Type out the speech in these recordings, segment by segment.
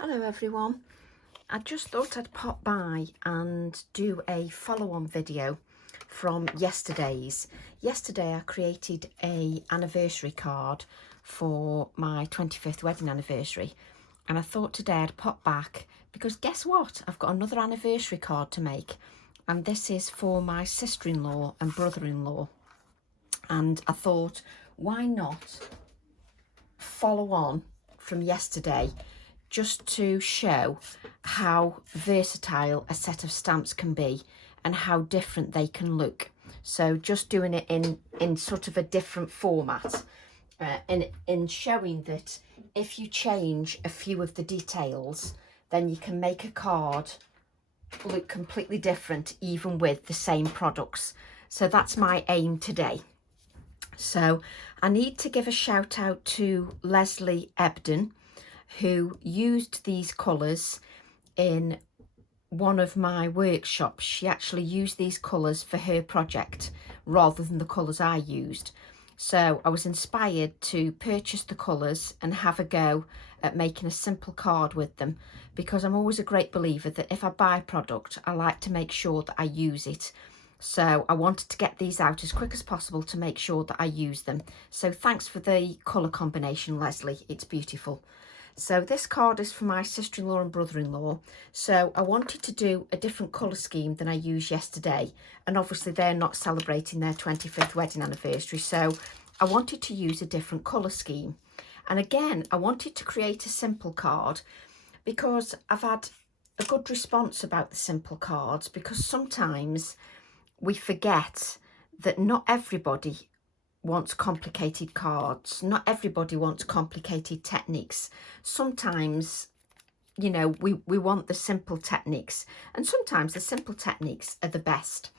Hello everyone, I just thought I'd pop by and do a follow-on video from yesterday's. Yesterday I created a anniversary card for my 25th wedding anniversary, and I thought today I'd pop back because guess what, I've got another anniversary card to make, and this is for my sister-in-law and brother-in-law, and I thought why not follow on from yesterday just to show how versatile a set of stamps can be and how different they can look. So just doing it in sort of a different format, in showing that if you change a few of the details, then you can make a card look completely different even with the same products. So that's my aim today. So I need to give a shout out to Leslie Ebden, who used these colours in one of my workshops. She actually used these colours for her project rather than the colours I used. So I was inspired to purchase the colours and have a go at making a simple card with them, because I'm always a great believer that if I buy a product, I like to make sure that I use it. So I wanted to get these out as quick as possible to make sure that I use them. So thanks for the colour combination, Leslie, it's beautiful. So this card is for my sister-in-law and brother-in-law. So I wanted to do a different colour scheme than I used yesterday. And obviously they're not celebrating their 25th wedding anniversary. So I wanted to use a different colour scheme. And again, I wanted to create a simple card because I've had a good response about the simple cards, because sometimes we forget that not everybody wants complicated cards. Not everybody wants complicated techniques. Sometimes, you know, we want the simple techniques, and sometimes the simple techniques are the best.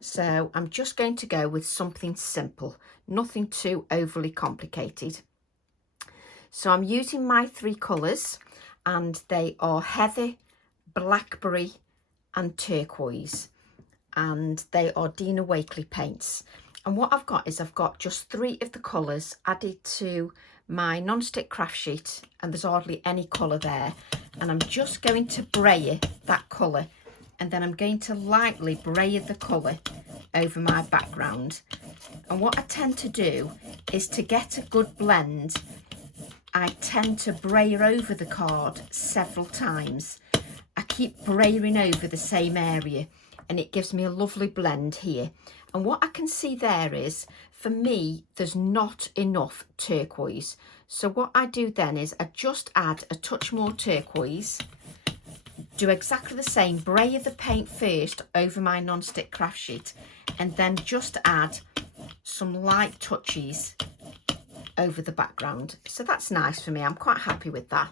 So I'm just going to go with something simple, nothing too overly complicated. So I'm using my three colours, and they are heather, blackberry and turquoise, and they are Dina Wakley paints. And what I've got is I've got just three of the colours added to my non-stick craft sheet, and there's hardly any colour there. And I'm just going to brayer that colour, and then I'm going to lightly brayer the colour over my background. And what I tend to do is, to get a good blend, I tend to brayer over the card several times. I keep brayering over the same area, and it gives me a lovely blend here. And what I can see there is, for me, there's not enough turquoise. So what I do then is I just add a touch more turquoise, do exactly the same, brayer the paint first over my non-stick craft sheet, and then just add some light touches over the background. So that's nice for me, I'm quite happy with that.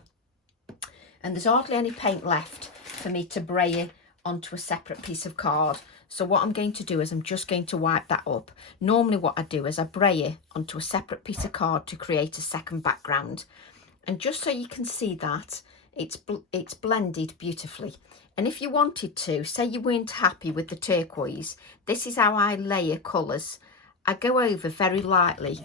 And there's hardly any paint left for me to brayer onto a separate piece of card. So what I'm going to do is I'm just going to wipe that up. Normally what I do is I brayer onto a separate piece of card to create a second background. And just so you can see that, it's blended beautifully. And if you wanted to, say you weren't happy with the turquoise, this is how I layer colours. I go over very lightly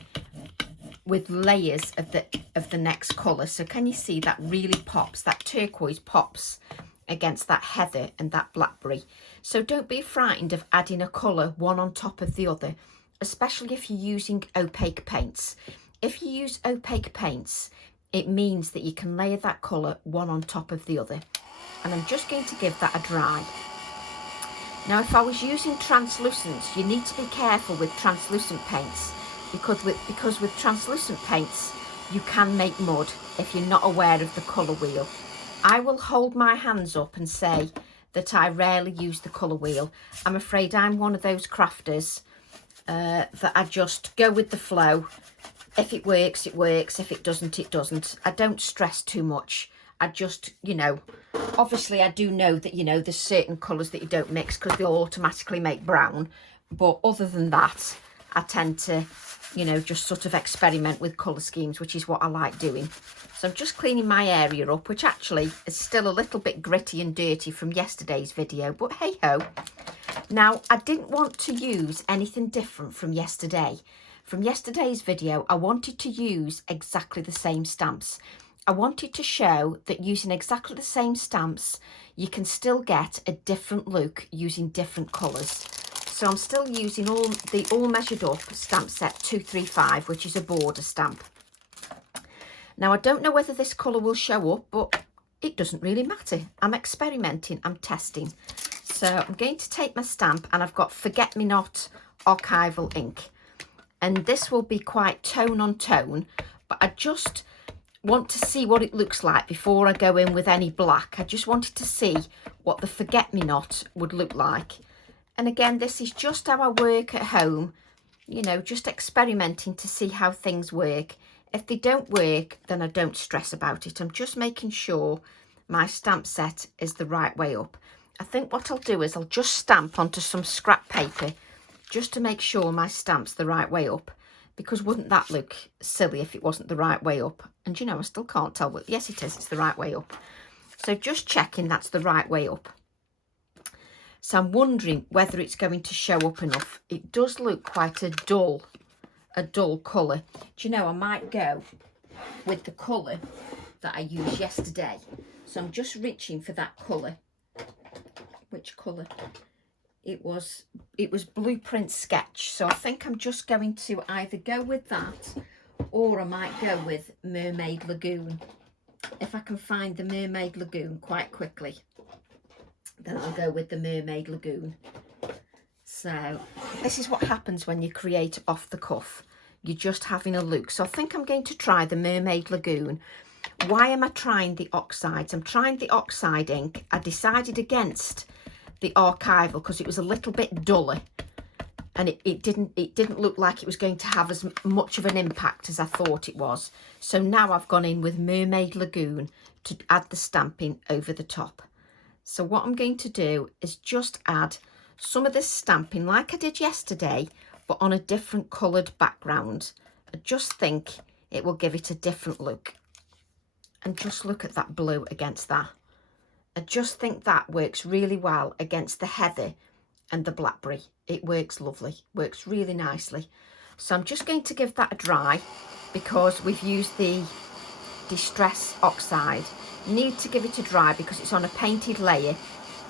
with layers of the next colour. So can you see that really pops? That turquoise pops against that heather and that blackberry. So don't be frightened of adding a colour one on top of the other, especially if you're using opaque paints. If you use opaque paints, it means that you can layer that colour one on top of the other. And I'm just going to give that a dry. Now if I was using translucents, you need to be careful with translucent paints, because with translucent paints you can make mud if you're not aware of the colour wheel. I will hold my hands up and say that I rarely use the colour wheel. I'm afraid I'm one of those crafters that I just go with the flow. If it works, it works. If it doesn't, it doesn't. I don't stress too much. I just, you know, obviously I do know that, you know, there's certain colours that you don't mix because they'll automatically make brown. But other than that, I tend to, you know, just sort of experiment with colour schemes, which is what I like doing. So I'm just cleaning my area up, which actually is still a little bit gritty and dirty from yesterday's video, but hey ho. Now, I didn't want to use anything different from yesterday. From yesterday's video, I wanted to use exactly the same stamps. I wanted to show that using exactly the same stamps, you can still get a different look using different colours. So I'm still using the all measured up stamp set 235, which is a border stamp. Now I don't know whether this colour will show up, but it doesn't really matter. I'm experimenting, I'm testing. So I'm going to take my stamp, and I've got Forget Me Not archival ink. And this will be quite tone on tone, but I just want to see what it looks like before I go in with any black. I just wanted to see what the Forget Me Not would look like. And again, this is just how I work at home, you know, just experimenting to see how things work. If they don't work, then I don't stress about it. I'm just making sure my stamp set is the right way up. I think what I'll do is I'll just stamp onto some scrap paper just to make sure my stamp's the right way up, because wouldn't that look silly if it wasn't the right way up? And you know, I still can't tell, but yes it is, it's the right way up. So just checking that's the right way up. So I'm wondering whether it's going to show up enough. It does look quite a dull colour. Do you know, I might go with the colour that I used yesterday. So I'm just reaching for that colour. Which colour? It was Blueprint Sketch. So I think I'm just going to either go with that, or I might go with Mermaid Lagoon. If I can find the Mermaid Lagoon quite quickly, then I'll go with the Mermaid Lagoon. So this is what happens when you create off the cuff. You're just having a look. So I think I'm going to try the Mermaid Lagoon. Why am I trying the oxides? I'm trying the oxide ink. I decided against the archival because it was a little bit duller, and it didn't look like it was going to have as much of an impact as I thought it was. So now I've gone in with Mermaid Lagoon to add the stamping over the top. So what I'm going to do is just add some of this stamping like I did yesterday, but on a different coloured background. I just think it will give it a different look. And just look at that blue against that. I just think that works really well against the heather and the blackberry. It works lovely, works really nicely. So I'm just going to give that a dry, because we've used the Distress Oxide. Need to give it a dry because it's on a painted layer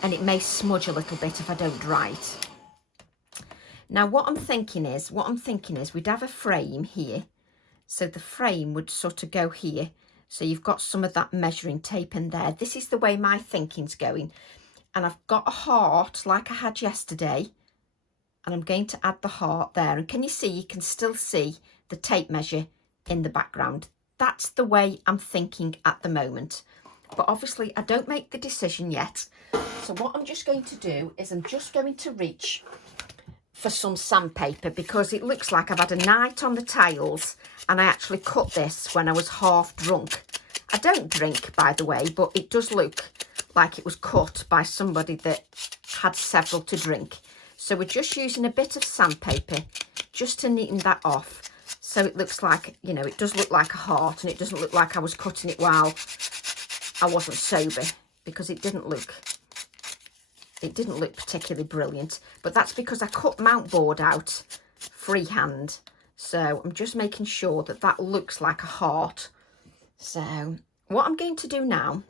and it may smudge a little bit if I don't dry it. Now what I'm thinking is we'd have a frame here. So the frame would sort of go here. So you've got some of that measuring tape in there. This is the way my thinking's going. And I've got a heart like I had yesterday. And I'm going to add the heart there. And can you see, you can still see the tape measure in the background. That's the way I'm thinking at the moment. But obviously I don't make the decision yet. So what I'm just going to do is I'm just going to reach for some sandpaper, because it looks like I've had a night on the tiles, and I actually cut this when I was half drunk. I don't drink, by the way, but it does look like it was cut by somebody that had several to drink. So we're just using a bit of sandpaper just to neaten that off, so it looks like, you know, it does look like a heart, and it doesn't look like I was cutting it while I wasn't sober, because it didn't look particularly brilliant. But that's because I cut mount board out freehand. So I'm just making sure that that looks like a heart. So what I'm going to do now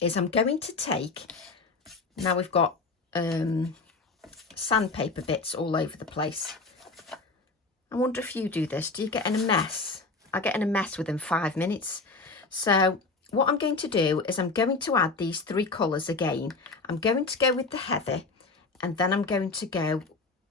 is I'm going to take, now we've got sandpaper bits all over the place. I wonder if you do this. Do you get in a mess? I get in a mess within 5 minutes. So what I'm going to do is I'm going to add these 3 colours again. I'm going to go with the heather, and then I'm going to go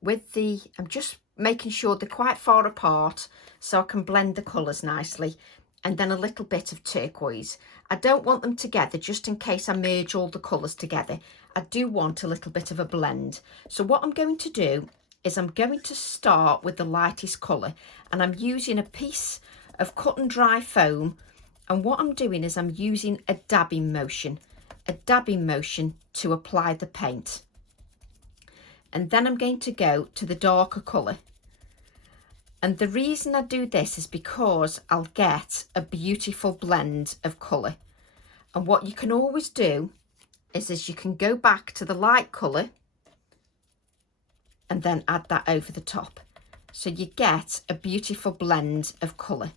with the, I'm just making sure they're quite far apart so I can blend the colours nicely, and then a little bit of turquoise. I don't want them together just in case I merge all the colours together. I do want a little bit of a blend. So what I'm going to do is I'm going to start with the lightest colour, and I'm using a piece of cut and dry foam. And what I'm doing is I'm using a dabbing motion to apply the paint. And then I'm going to go to the darker colour. And the reason I do this is because I'll get a beautiful blend of colour. And what you can always do is you can go back to the light colour and then add that over the top. So you get a beautiful blend of colour.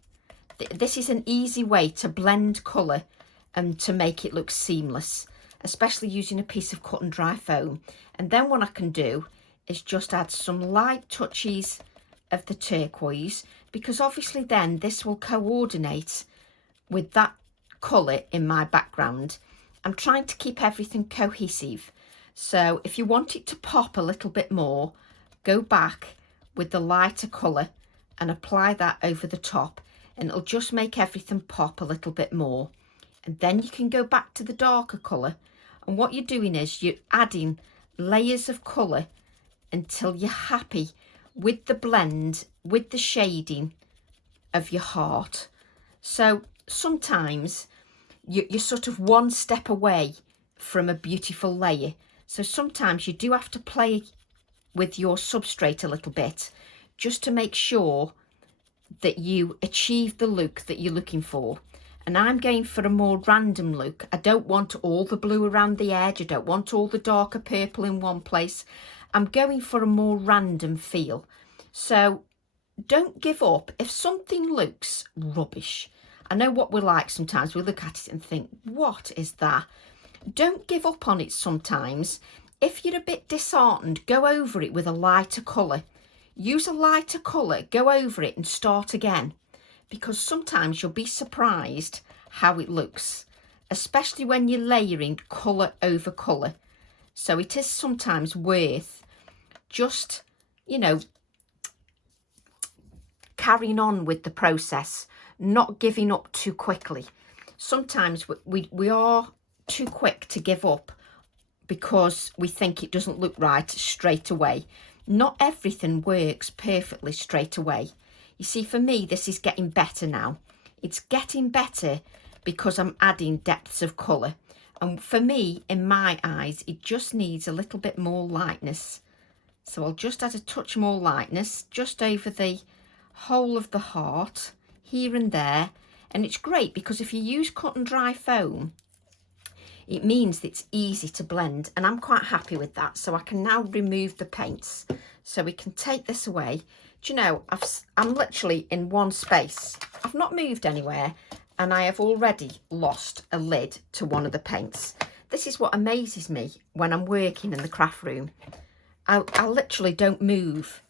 This is an easy way to blend colour and to make it look seamless, especially using a piece of cut and dry foam. And then what I can do is just add some light touches of the turquoise, because obviously then this will coordinate with that colour in my background. I'm trying to keep everything cohesive. So if you want it to pop a little bit more, go back with the lighter colour and apply that over the top, and it'll just make everything pop a little bit more. And then you can go back to the darker colour, and what you're doing is you're adding layers of colour until you're happy with the blend, with the shading of your heart. So sometimes you're sort of one step away from a beautiful layer. So sometimes you do have to play with your substrate a little bit, just to make sure that you achieve the look that you're looking for. And I'm going for a more random look. I don't want all the blue around the edge. I don't want all the darker purple in one place. I'm going for a more random feel. So don't give up if something looks rubbish. I know what we're like sometimes. We look at it and think, what is that? Don't give up on it sometimes. If you're a bit disheartened, go over it with a lighter colour. Use a lighter colour, go over it and start again. Because sometimes you'll be surprised how it looks, especially when you're layering colour over colour. So it is sometimes worth just, you know, carrying on with the process, not giving up too quickly. Sometimes we are too quick to give up because we think it doesn't look right straight away. Not everything works perfectly straight away. You see, for me, this is getting better now. It's getting better because I'm adding depths of colour. And for me, in my eyes, it just needs a little bit more lightness. So I'll just add a touch more lightness just over the whole of the heart, here and there. And it's great because if you use cut and dry foam, it means that it's easy to blend, and I'm quite happy with that. So I can now remove the paints. So we can take this away. Do you know, I'm literally in one space. I've not moved anywhere, and I have already lost a lid to one of the paints. This is what amazes me when I'm working in the craft room. I literally don't move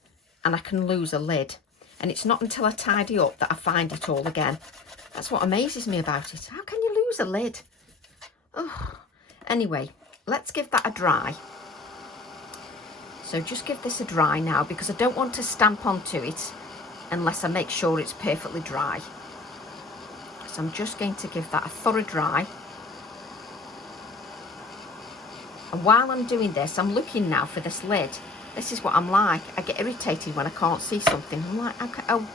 and I can lose a lid. And it's not until I tidy up that I find it all again. That's what amazes me about it. How can you lose a lid? Oh, anyway, let's give that a dry. So just give this a dry now, because I don't want to stamp onto it unless I make sure it's perfectly dry. So I'm just going to give that a thorough dry. And while I'm doing this, I'm looking now for this lid. This is what I'm like. I get irritated when I can't see something. I'm like, okay, oh,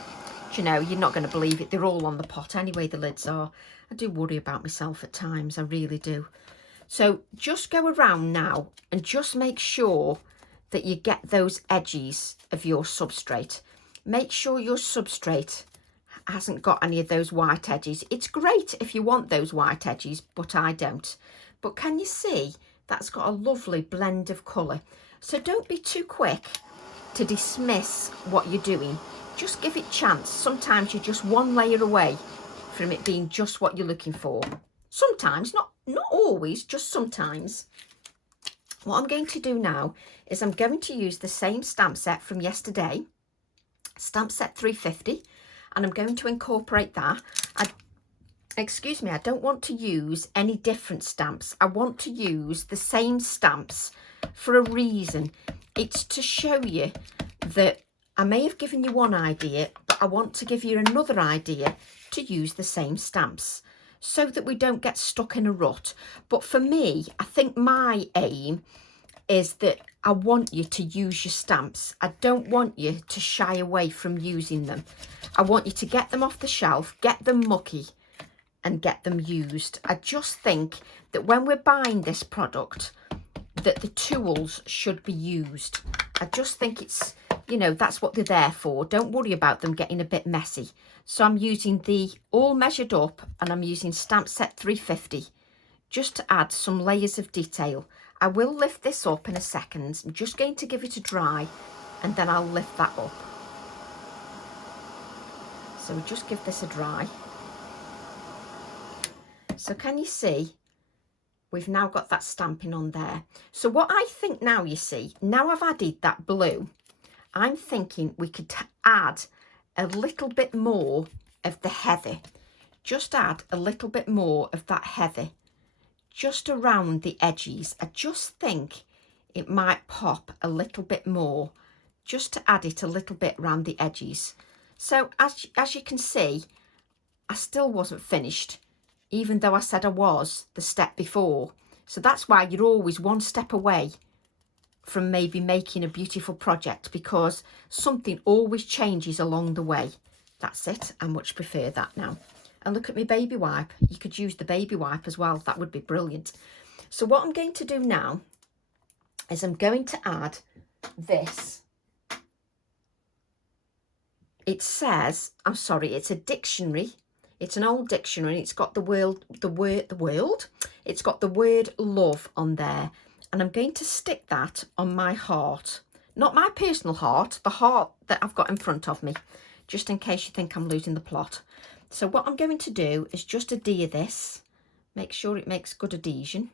do you know, you're not going to believe it. They're all on the pot anyway, the lids are. I do worry about myself at times. I really do. So just go around now and just make sure that you get those edges of your substrate. Make sure your substrate hasn't got any of those white edges. It's great if you want those white edges, but I don't. But can you see that's got a lovely blend of colour? So don't be too quick to dismiss what you're doing. Just give it chance. Sometimes you're just one layer away from it being just what you're looking for. Sometimes, not always, just sometimes. What I'm going to do now is I'm going to use the same stamp set from yesterday, stamp set 350, and I'm going to incorporate that. Excuse me, I don't want to use any different stamps. I want to use the same stamps for a reason. It's to show you that I may have given you one idea, but I want to give you another idea to use the same stamps so that we don't get stuck in a rut. But for me, I think my aim is that I want you to use your stamps. I don't want you to shy away from using them. I want you to get them off the shelf, get them mucky, and get them used. I just think that when we're buying this product, that the tools should be used. I just think it's, you know, that's what they're there for. Don't worry about them getting a bit messy. So I'm using the all measured up, and I'm using stamp set 350 just to add some layers of detail. I will lift this up in a second. I'm just going to give it a dry, and then I'll lift that up. So we just give this a dry. So can you see? We've now got that stamping on there. So what I think now, you see, now I've added that blue, I'm thinking we could add a little bit more of the heather. Just add a little bit more of that heather just around the edges. I just think it might pop a little bit more, just to add it a little bit around the edges. So as you can see, I still wasn't finished, even though I said I was the step before. So that's why you're always one step away from maybe making a beautiful project, because something always changes along the way. That's it. I much prefer that now. And look at my baby wipe. You could use the baby wipe as well. That would be brilliant. So what I'm going to do now is I'm going to add this. It says, I'm sorry, it's a dictionary. It's an old dictionary. It's got it's got the word love on there. And I'm going to stick that on my heart. Not my personal heart, the heart that I've got in front of me, just in case you think I'm losing the plot. So what I'm going to do is just adhere this, make sure it makes good adhesion.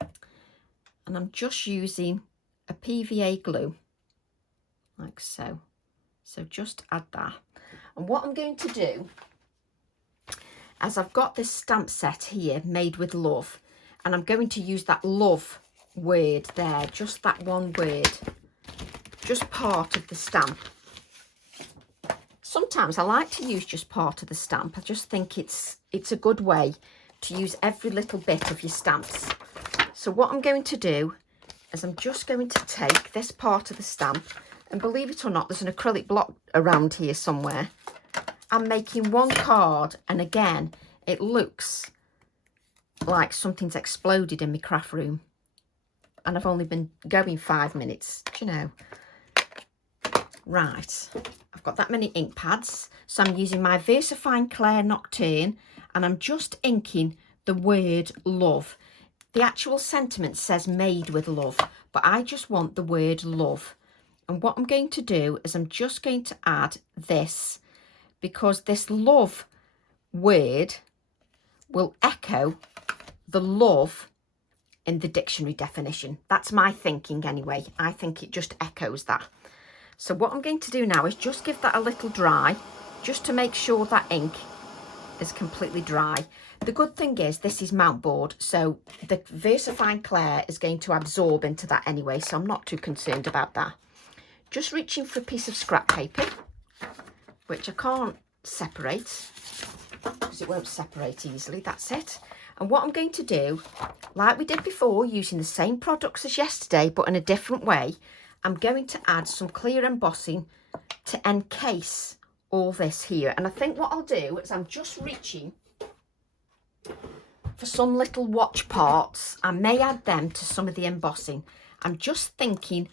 And I'm just using a PVA glue, like so. So just add that. And what I'm going to do, as I've got this stamp set here made with love, and I'm going to use that love word there, just that one word, just part of the stamp. Sometimes I like to use just part of the stamp. I just think it's a good way to use every little bit of your stamps. So what I'm going to do is I'm just going to take this part of the stamp, and believe it or not, there's an acrylic block around here somewhere. I'm making one card, and again, it looks like something's exploded in my craft room. And I've only been going 5 minutes, do you know. Right, I've got that many ink pads. So I'm using my VersaFine Clair Nocturne, and I'm just inking the word love. The actual sentiment says made with love, but I just want the word love. And what I'm going to do is I'm just going to add this, because this love word will echo the love in the dictionary definition. That's my thinking anyway. I think it just echoes that. So what I'm going to do now is just give that a little dry, just to make sure that ink is completely dry. The good thing is this is mount board, so the VersaFine Clair is going to absorb into that anyway, so I'm not too concerned about that. Just reaching for a piece of scrap paper, which I can't separate because it won't separate easily. That's it. And what I'm going to do, like we did before, using the same products as yesterday but in a different way, I'm going to add some clear embossing to encase all this here. And I think what I'll do is I'm just reaching for some little watch parts. I may add them to some of the embossing. I'm just thinking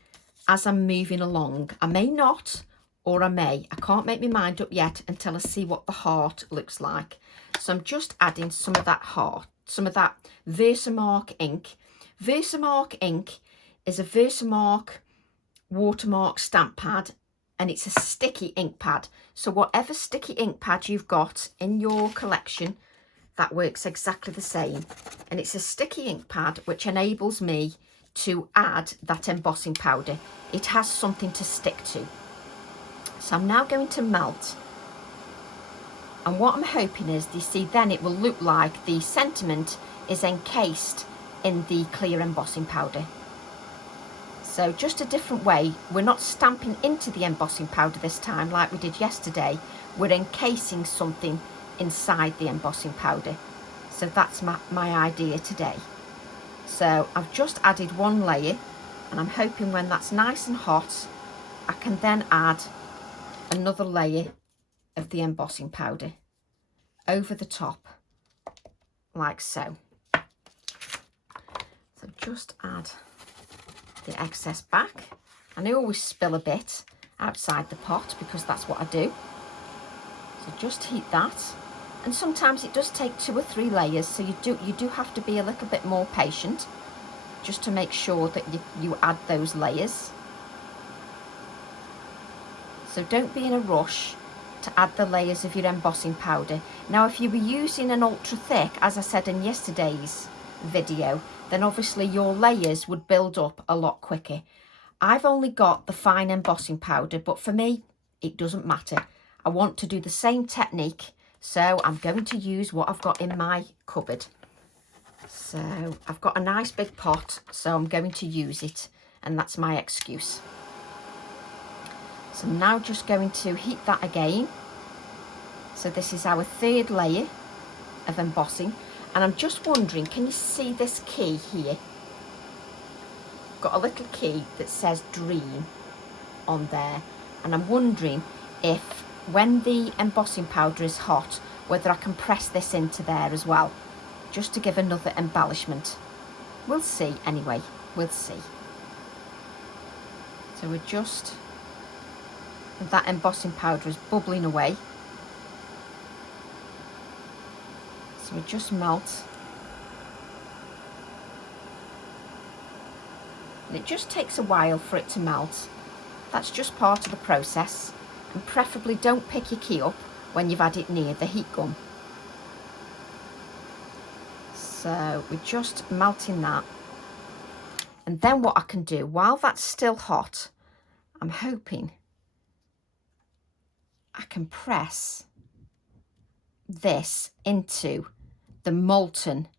as I'm moving along. I may not, or I may. I can't make my mind up yet until I see what the heart looks like. So I'm just adding some of that heart, some of that Versamark ink. Versamark ink is a Versamark watermark stamp pad, and it's a sticky ink pad. So whatever sticky ink pad you've got in your collection, that works exactly the same. And it's a sticky ink pad which enables me to add that embossing powder. It has something to stick to. So I'm now going to melt, and what I'm hoping is, you see, then it will look like the sentiment is encased in the clear embossing powder. So just a different way. We're not stamping into the embossing powder this time like we did yesterday. We're encasing something inside the embossing powder. So that's my idea today. So I've just added one layer, and I'm hoping when that's nice and hot, I can then add another layer of the embossing powder over the top, like so. So just add the excess back, and I always spill a bit outside the pot because that's what I do. So just heat that, and sometimes it does take 2 or 3 layers, so you do have to be a little bit more patient just to make sure that you add those layers. So don't be in a rush. to add the layers of your embossing powder. Now if you were using an ultra thick, as I said in yesterday's video, then obviously your layers would build up a lot quicker. I've only got the fine embossing powder, but for me it doesn't matter. I want to do the same technique, so I'm going to use what I've got in my cupboard. So I've got a nice big pot, so I'm going to use it, and that's my excuse. So I'm now just going to heat that again. So this is our third layer of embossing, and I'm just wondering, can you see this key here? Got a little key that says dream on there, and I'm wondering if when the embossing powder is hot, whether I can press this into there as well, just to give another embellishment. We'll see anyway, we'll see. So we're just, that embossing powder is bubbling away. So we just melt. And it just takes a while for it to melt. That's just part of the process. And preferably don't pick your key up when you've had it near the heat gun. So we're just melting that. And then what I can do, while that's still hot, I'm hoping I can press this into the molten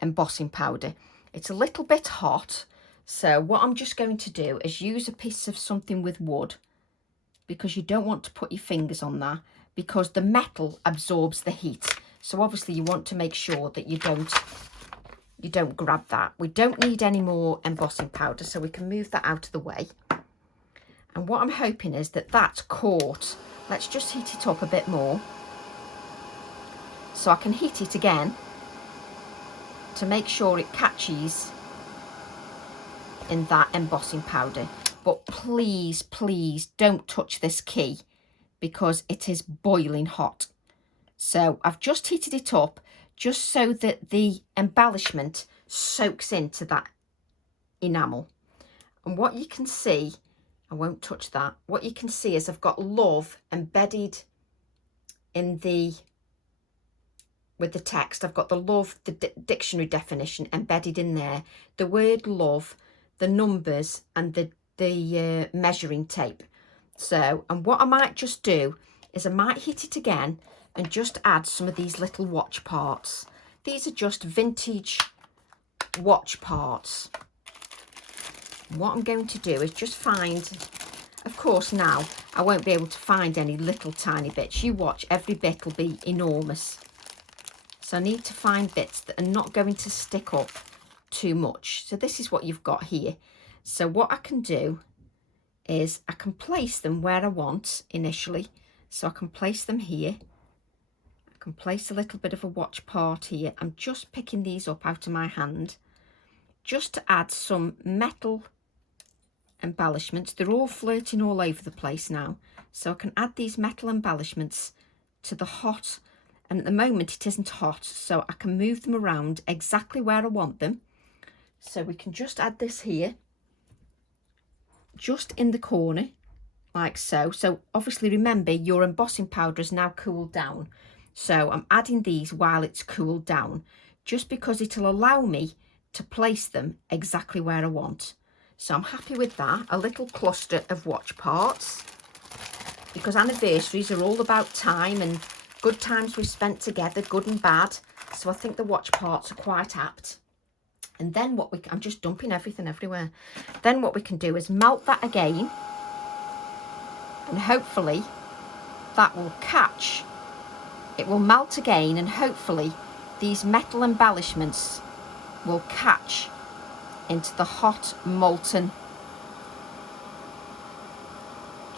embossing powder. It's a little bit hot, so what I'm just going to do is use a piece of something with wood, because you don't want to put your fingers on that, because the metal absorbs the heat. So obviously you want to make sure that you don't grab that. We don't need any more embossing powder, so we can move that out of the way. And what I'm hoping is that that's caught. Let's just heat it up a bit more. So I can heat it again to make sure it catches in that embossing powder. But please, please don't touch this key, because it is boiling hot. So I've just heated it up just so that the embellishment soaks into that enamel. And what you can see, I won't touch that, what you can see is I've got love embedded in the, with the text. I've got the love, the dictionary definition embedded in there, the word love, the numbers, and the measuring tape. So, and what I might just do is I might heat it again and just add some of these little watch parts. These are just vintage watch parts. What I'm going to do is just find, of course now I won't be able to find any little tiny bits. You watch, every bit will be enormous. So I need to find bits that are not going to stick up too much. So this is what you've got here. So what I can do is I can place them where I want initially. So I can place them here. I can place a little bit of a watch part here. I'm just picking these up out of my hand just to add some metal embellishments. They're all flirting all over the place now. So I can add these metal embellishments to the hot, and at the moment it isn't hot, so I can move them around exactly where I want them. So we can just add this here, just in the corner, like so. So obviously remember, your embossing powder is now cooled down. So I'm adding these while it's cooled down, just because it'll allow me to place them exactly where I want. So I'm happy with that. A little cluster of watch parts, because anniversaries are all about time and good times we've spent together, good and bad. So I think the watch parts are quite apt. And then what I'm just dumping everything everywhere. Then what we can do is melt that again, and hopefully that will catch. It will melt again, and hopefully these metal embellishments will catch into the hot molten.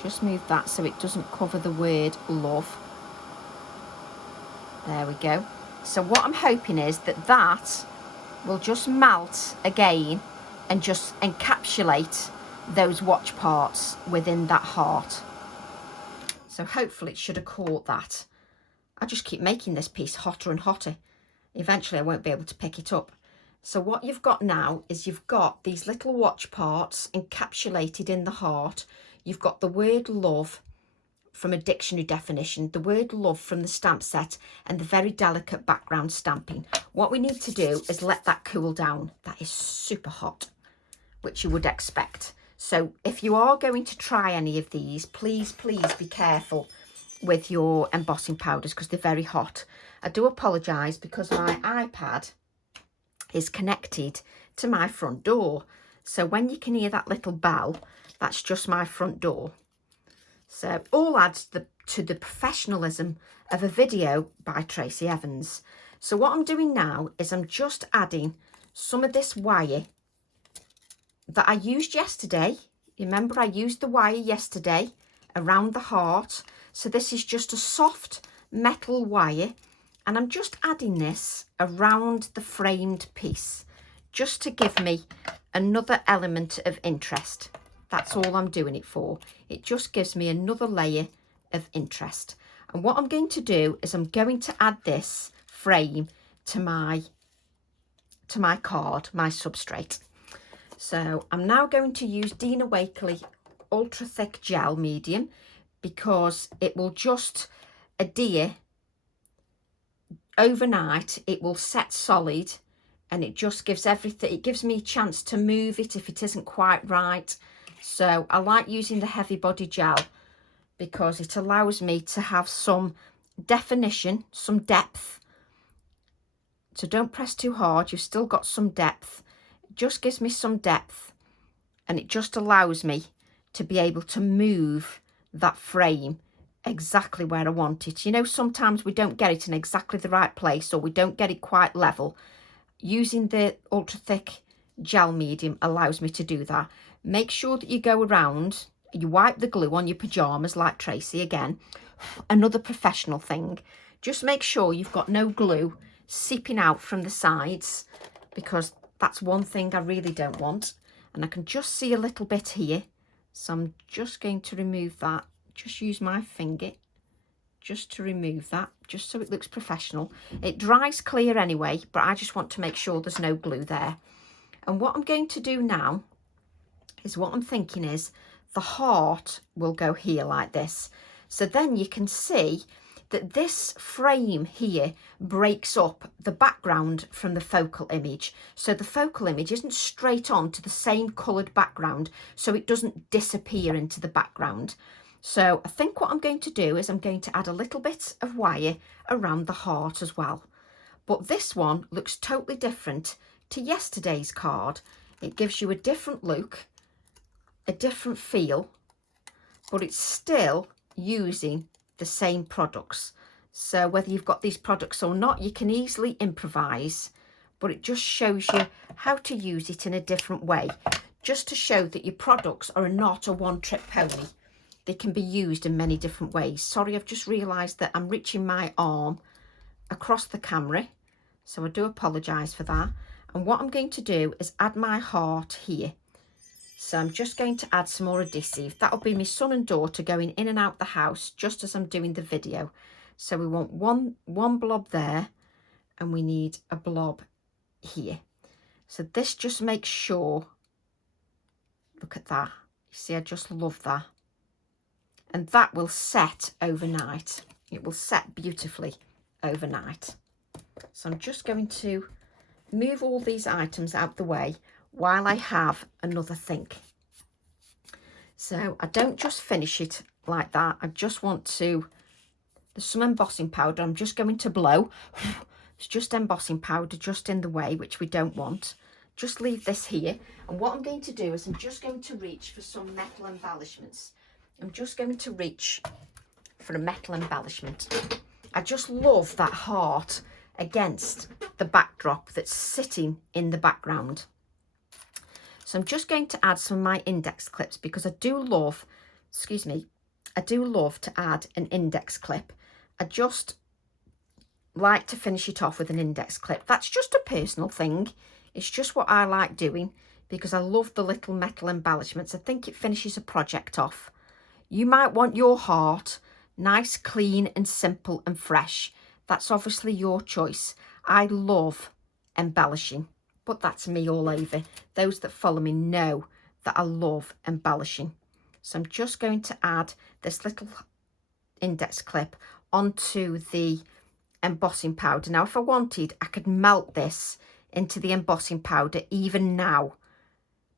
Just move that so it doesn't cover the word love. There we go. So what I'm hoping is that that will just melt again and just encapsulate those watch parts within that heart. So hopefully it should have caught that. I just keep making this piece hotter and hotter. Eventually I won't be able to pick it up. So what you've got now is you've got these little watch parts encapsulated in the heart. You've got the word love from a dictionary definition, the word love from the stamp set and the very delicate background stamping. What we need to do is let that cool down. That is super hot, which you would expect. So if you are going to try any of these, please be careful with your embossing powders because they're very hot. I do apologise because my iPad is connected to my front door. So when you can hear that little bell, that's just my front door. So all adds to the professionalism of a video by Tracy Evans. So what I'm doing now is I'm just adding some of this wire that I used yesterday. Remember, I used the wire yesterday around the heart. So this is just a soft metal wire, and I'm just adding this around the framed piece just to give me another element of interest. That's all I'm doing it for. It just gives me another layer of interest. And what I'm going to do is I'm going to add this frame to my card, my substrate. So I'm now going to use Dina Wakley Ultra Thick Gel Medium because it will just adhere overnight. It will set solid, and it just gives everything, it gives me a chance to move it if it isn't quite right. So I like using the heavy body gel because it allows me to have some definition, some depth. So don't press too hard, you've still got some depth. It just gives me some depth, and it just allows me to be able to move that frame exactly where I want it. You know, sometimes we don't get it in exactly the right place, or we don't get it quite level. Using the ultra thick gel medium allows me to do that. Make sure that you go around, you wipe the glue on your pajamas like Tracy again. Another professional thing, just make sure you've got no glue seeping out from the sides, because that's one thing I really don't want. And I can just see a little bit here, so I'm just going to remove that. Just use my finger just to remove that, just so it looks professional. It dries clear anyway, but I just want to make sure there's no glue there. And what I'm going to do now is, what I'm thinking is, the heart will go here like this. So then you can see that this frame here breaks up the background from the focal image. So the focal image isn't straight on to the same coloured background, so it doesn't disappear into the background. So I think what I'm going to do is I'm going to add a little bit of wire around the heart as well. But this one looks totally different to yesterday's card. It gives you a different look, a different feel, but it's still using the same products. So whether you've got these products or not, you can easily improvise, but it just shows you how to use it in a different way, just to show that your products are not a one-trick pony. They can be used in many different ways. Sorry, I've just realised that I'm reaching my arm across the camera, so I do apologise for that. And what I'm going to do is add my heart here. So I'm just going to add some more adhesive. That'll be my son and daughter going in and out the house just as I'm doing the video. So we want one blob there, and we need a blob here. So this just makes sure, look at that. You see, I just love that. And that will set overnight. It will set beautifully overnight. So I'm just going to move all these items out the way while I have another think. So I don't just finish it like that. I just want to, there's some embossing powder I'm just going to blow. It's just embossing powder just in the way, which we don't want. Just leave this here. And what I'm going to do is I'm just going to reach for some metal embellishments. I'm just going to reach for a metal embellishment. I just love that heart against the backdrop that's sitting in the background. So I'm just going to add some of my index clips, because I do love, I do love to add an index clip. I just like to finish it off with an index clip. That's just a personal thing. It's just what I like doing, because I love the little metal embellishments. I think it finishes a project off. You might want your heart nice, clean and simple and fresh. That's obviously your choice. I love embellishing, but that's me all over. Those that follow me know that I love embellishing. So I'm just going to add this little index clip onto the embossing powder. Now, if I wanted, I could melt this into the embossing powder even now,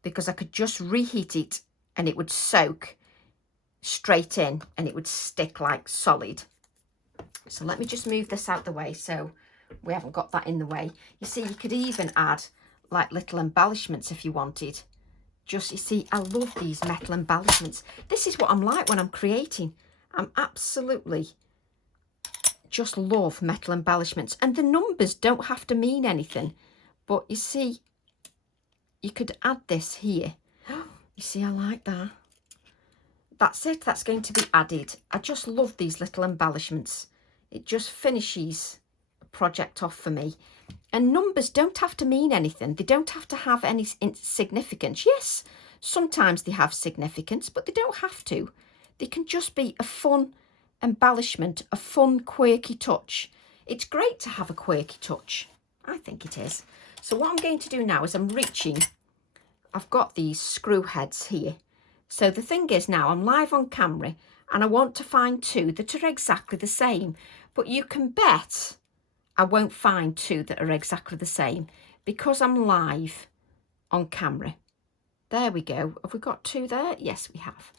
because I could just reheat it and it would soak straight in and it would stick like solid. So let me just move this out the way so we haven't got that in the way. You see, you could even add like little embellishments if you wanted. Just, you see, I love these metal embellishments. This is what I'm like when I'm creating. I'm absolutely just love metal embellishments. And the numbers don't have to mean anything. But you see, you could add this here. You see, I like that. That's it. That's going to be added. I just love these little embellishments. It just finishes the project off for me. And numbers don't have to mean anything. They don't have to have any significance. Yes, sometimes they have significance, but they don't have to. They can just be a fun embellishment, a fun, quirky touch. It's great to have a quirky touch. I think it is. So what I'm going to do now is I'm reaching. I've got these screw heads here. So the thing is now I'm live on camera and I want to find two that are exactly the same. But you can bet I won't find two that are exactly the same because I'm live on camera. There we go. Have we got two there? Yes, we have.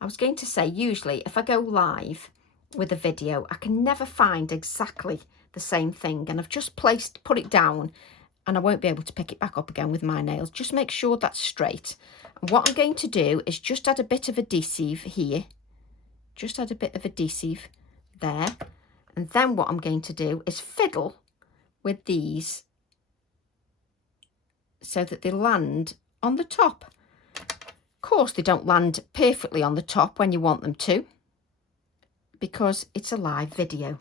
I was going to say, usually if I go live with a video, I can never find exactly the same thing. And I've just put it down and I won't be able to pick it back up again with my nails. Just make sure that's straight. And what I'm going to do is just add a bit of adhesive here. Just add a bit of adhesive there. And then what I'm going to do is fiddle with these so that they land on the top. Of course, they don't land perfectly on the top when you want them to, because it's a live video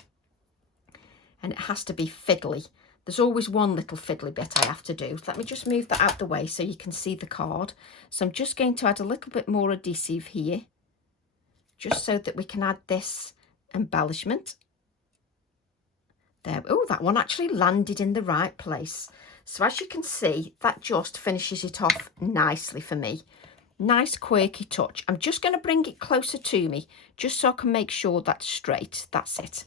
and it has to be fiddly. There's always one little fiddly bit I have to do. So let me just move that out the way so you can see the card. So I'm just going to add a little bit more adhesive here, just so that we can add this embellishment. There. Oh, that one actually landed in the right place. So as you can see, that just finishes it off nicely for me. Nice quirky touch. I'm just going to bring it closer to me just so I can make sure that's straight. That's it.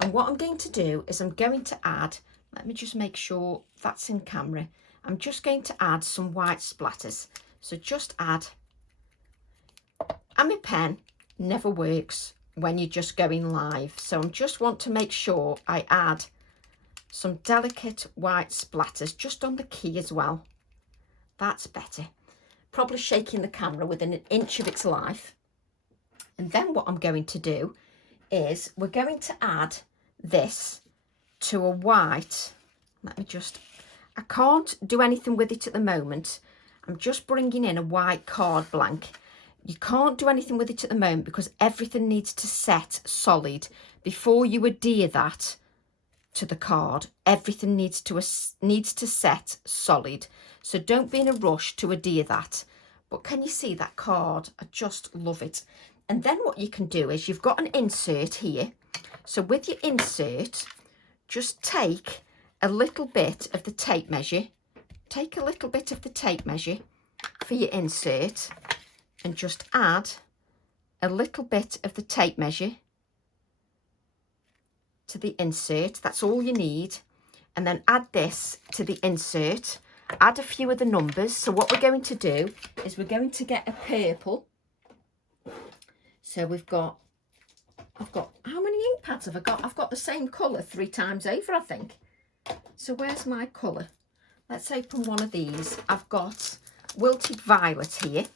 And what I'm going to do is I'm going to add, let me just make sure that's in camera. I'm just going to add some white splatters. So just add, and my pen never works when you're just going live. So I just want to make sure I add some delicate white splatters just on the key as well. That's better. Probably shaking the camera within an inch of its life. And then what I'm going to do is we're going to add this to a white. Let me just, I can't do anything with it at the moment. I'm just bringing in a white card blank. You can't do anything with it at the moment because everything needs to set solid before you adhere that to the card. Everything needs to set solid. So don't be in a rush to adhere that. But can you see that card? I just love it. And then what you can do is you've got an insert here. So with your insert, just take a little bit of the tape measure. Take a little bit of the tape measure for your insert and just add a little bit of the tape measure to the insert. That's all you need. And then add this to the insert. Add a few of the numbers. So what we're going to do is we're going to get a purple. So I've got, how many ink pads have I got? I've got the same colour 3 times over, I think. So where's my colour? Let's open one of these. I've got wilted violet here.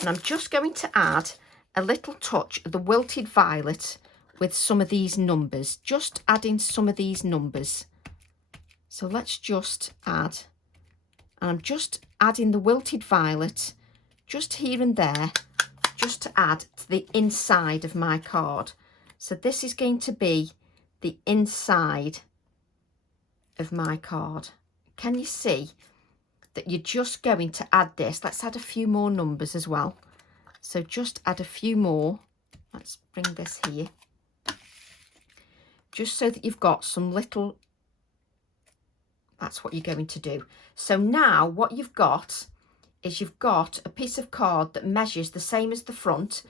And I'm just going to add a little touch of the wilted violet with some of these numbers. Just adding some of these numbers. So let's just add. And I'm just adding the wilted violet just here and there, just to add to the inside of my card. So this is going to be the inside of my card. Can you see that you're just going to add this? Let's add a few more numbers as well. So just add a few more. Let's bring this here. Just so that you've got some little, that's what you're going to do. So now what you've got is you've got a piece of card that measures the same as the front,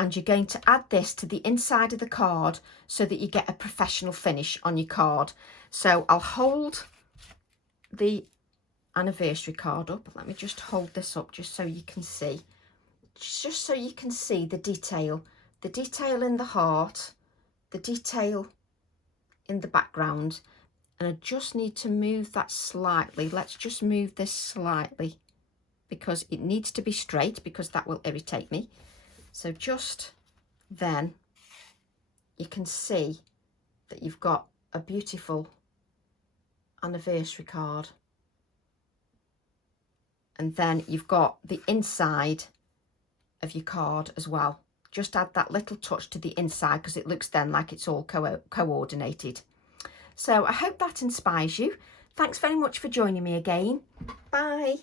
and you're going to add this to the inside of the card so that you get a professional finish on your card. So I'll hold the anniversary card up. Let me just hold this up just so you can see. Just so you can see the detail in the heart, the detail in the background. And I just need to move that slightly. Let's just move this slightly because it needs to be straight, because that will irritate me. So just then you can see that you've got a beautiful anniversary card. And then you've got the inside of your card as well. Just add that little touch to the inside because it looks then like it's all coordinated. So I hope that inspires you. Thanks very much for joining me again. Bye.